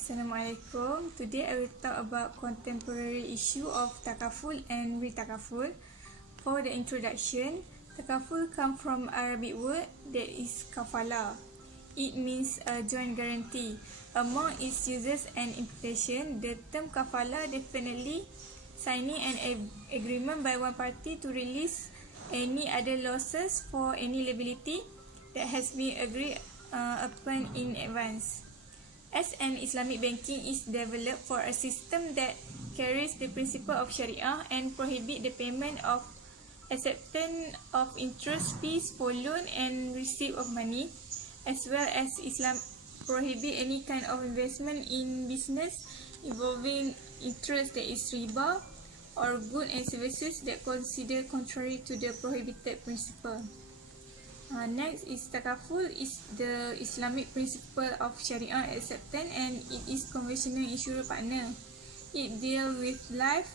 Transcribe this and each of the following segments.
Assalamualaikum. Today I will talk about contemporary issue of Takaful and re-Takaful. For the introduction, Takaful comes from Arabic word that is kafala. It means a joint guarantee. Among its uses and implication, the term kafala definitely signing an agreement by one party to release any other losses for any liability that has been agreed upon in advance. As an Islamic banking is developed for a system that carries the principle of Sharia and prohibit the payment of acceptance of interest fees for loan and receipt of money, as well as Islam prohibit any kind of investment in business involving interest that is riba or goods and services that consider contrary to the prohibited principle. Next is Takaful is the Islamic principle of Sharia acceptance and it is conventional insurance partner. It deals with life,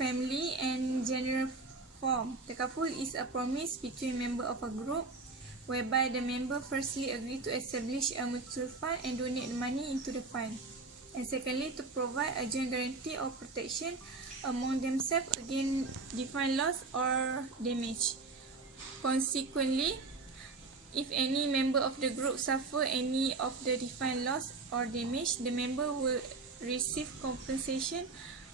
family and general form. Takaful is a promise between members of a group whereby the member firstly agree to establish a mutual fund and donate the money into the fund. And secondly, to provide a joint guarantee or protection among themselves against defined loss or damage. Consequently, if any member of the group suffer any of the defined loss or damage, the member will receive compensation,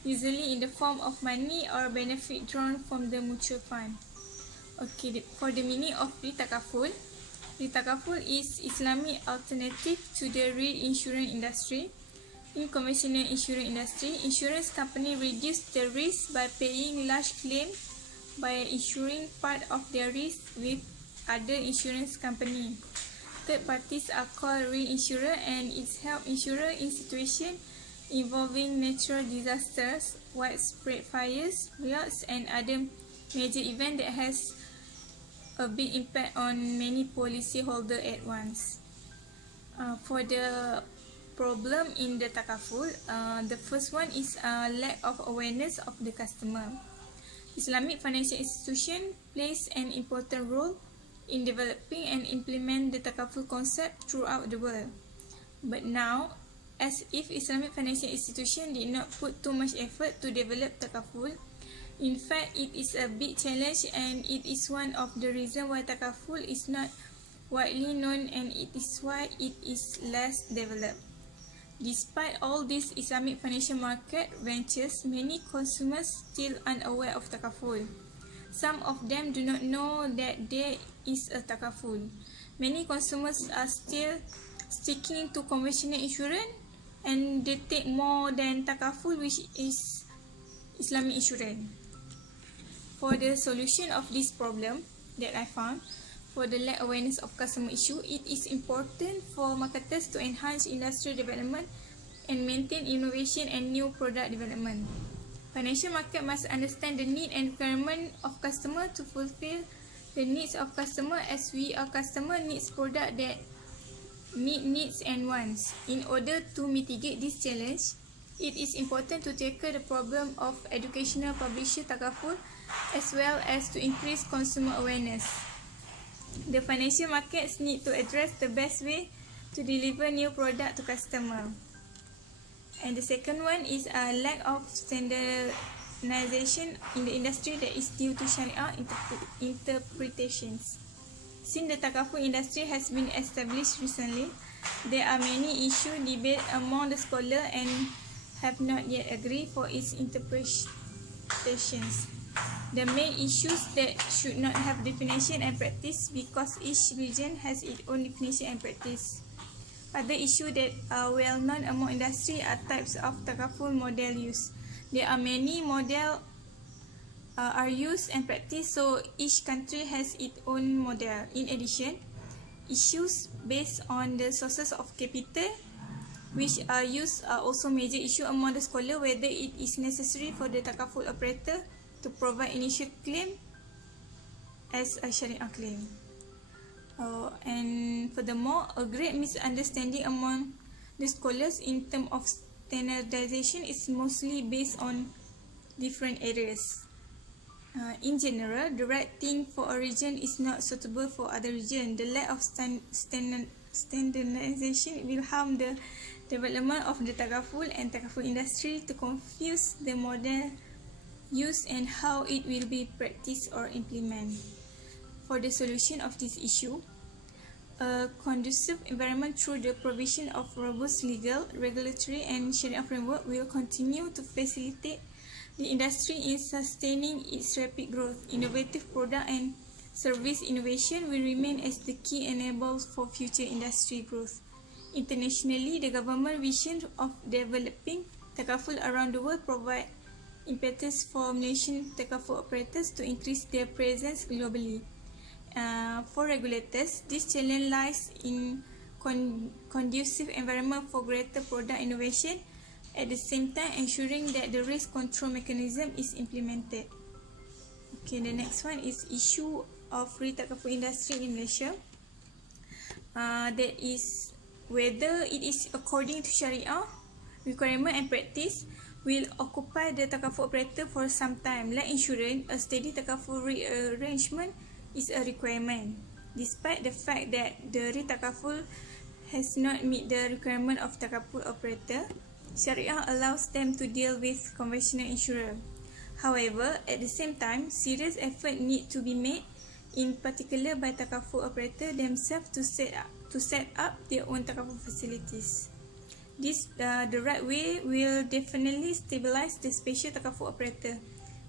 usually in the form of money or benefit drawn from the mutual fund. Okay, for the meaning of re-Takaful, re-Takaful is Islamic alternative to the reinsurance industry. In conventional insurance industry, insurance company reduce the risk by paying large claims by insuring part of their risk with other insurance company. Third parties are called reinsurer and it helps insurer in situation involving natural disasters, widespread fires, riots and other major event that has a big impact on many policyholders at once. For the problem in the Takaful, the first one is lack of awareness of the customer. Islamic financial institution plays an important role in developing and implement the Takaful concept throughout the world. But now, as if Islamic financial institution did not put too much effort to develop Takaful, in fact, it is a big challenge and it is one of the reasons why Takaful is not widely known and it is why it is less developed. Despite all these Islamic financial market ventures, many consumers still unaware of Takaful. Some of them do not know that there is a Takaful. Many consumers are still sticking to conventional insurance and they take more than Takaful, which is Islamic insurance. For the solution of this problem that I found, for the lack awareness of customer issue, it is important for marketers to enhance industrial development and maintain innovation and new product development. Financial market must understand the need and requirement of customer to fulfill the needs of customer as we are customer needs product that meet needs and wants. In order to mitigate this challenge, it is important to tackle the problem of educational publisher Takaful as well as to increase consumer awareness. The financial markets need to address the best way to deliver new product to customer. And the second one is a lack of standardization in the industry that is due to Sharia interpretations. Since the Takaful industry has been established recently, there are many issues debated among the scholars and have not yet agreed for its interpretations. The main issues that should not have definition and practice because each region has its own definition and practice. Other issues that are well known among industry are types of Takaful model use. There are many models are used and practiced, so each country has its own model. In addition, issues based on the sources of capital which are used are also major issue among the scholars, whether it is necessary for the Takaful operator to provide initial claim as a Sharia claim. And furthermore, a great misunderstanding among the scholars in terms of standardization is mostly based on different areas. In general, the right thing for a region is not suitable for other region. The lack of standardization will harm the development of the Takaful and Takaful industry to confuse the model use and how it will be practiced or implemented. For the solution of this issue, a conducive environment through the provision of robust legal, regulatory and Sharia framework will continue to facilitate the industry in sustaining its rapid growth. Innovative product and service innovation will remain as the key enablers for future industry growth. Internationally, the government vision of developing Takaful around the world provide impetus for Malaysian Takaful operators to increase their presence globally. For regulators, this challenge lies in conducive environment for greater product innovation, at the same time ensuring that the risk control mechanism is implemented. Okay, the next one is issue of re-Takaful industry in Malaysia. That is whether it is according to Sharia requirement and practice will occupy the Takaful operator for some time. Like insurance, a steady Takaful rearrangement is a requirement. Despite the fact that the re-Takaful has not met the requirement of Takaful operator, Sharia allows them to deal with conventional insurer. However, at the same time, serious effort need to be made, in particular by Takaful operator themselves to set up their own Takaful facilities. This the right way will definitely stabilize the special Takaful operator,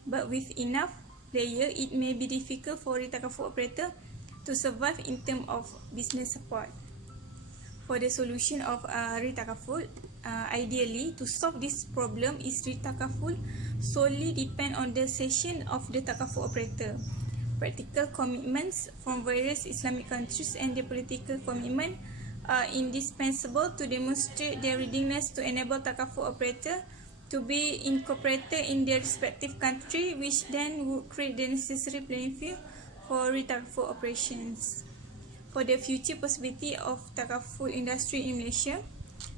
but with enough player, it may be difficult for the Takaful operator to survive in terms of business support. For the solution of re-Takaful, ideally, to solve this problem is re-Takaful solely depend on the cession of the Takaful operator. Practical commitments from various Islamic countries and their political commitment are indispensable to demonstrate their readiness to enable Takaful operator to be incorporated in their respective country, which then would create the necessary playing field for re-Takaful operations. For the future possibility of Takaful industry in Malaysia,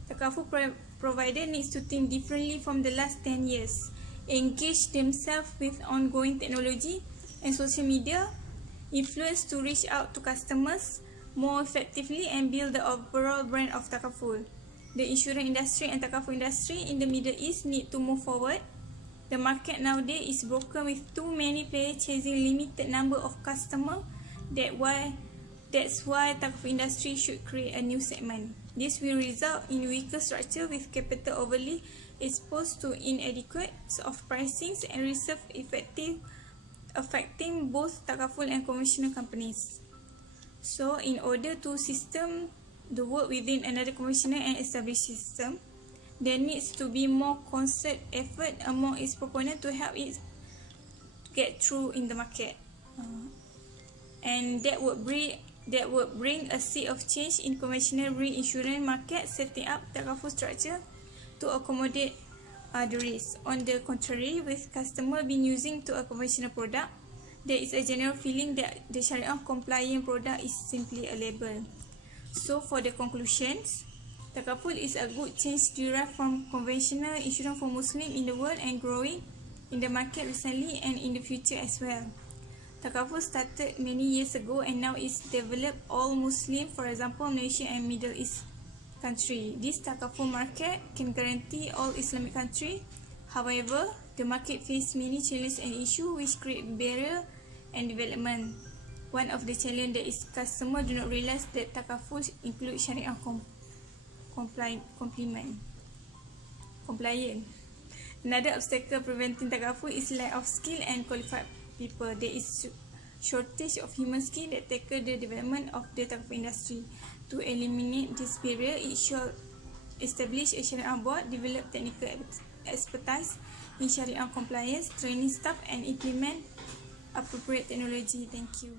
Takaful provider needs to think differently from the last 10 years, engage themselves with ongoing technology and social media influence to reach out to customers more effectively and build the overall brand of Takaful. The insurance industry and Takaful industry in the Middle East need to move forward. The market nowadays is broken with too many players chasing limited number of customers. That's why Takaful industry should create a new segment. This will result in weaker structure with capital overly exposed to inadequate of pricings and reserve effective affecting both Takaful and conventional companies. So, in order to system the work within another conventional and established system, there needs to be more concerted effort among its proponents to help it get through in the market, and that would bring a sea of change in conventional reinsurance market, setting up Takaful structure to accommodate the risk. On the contrary, with customer being using to a conventional product, there is a general feeling that the Sharia compliant product is simply a label. So for the conclusions, Takaful is a good change derived from conventional insurance for Muslims in the world and growing in the market recently and in the future as well. Takaful started many years ago and now is developed all Muslim, for example Malaysia and Middle East country. This Takaful market can guarantee all Islamic country. However, the market faces many challenges and issues which create barrier and development. One of the challenges that is customers do not realize that Takaful include Sharia compliant. Another obstacle preventing Takaful is lack of skill and qualified people. There is shortage of human skill that tackle the development of the Takaful industry. To eliminate this barrier, it should establish a Sharia board, develop technical expertise in Sharia compliance, training staff and implement appropriate technology. Thank you.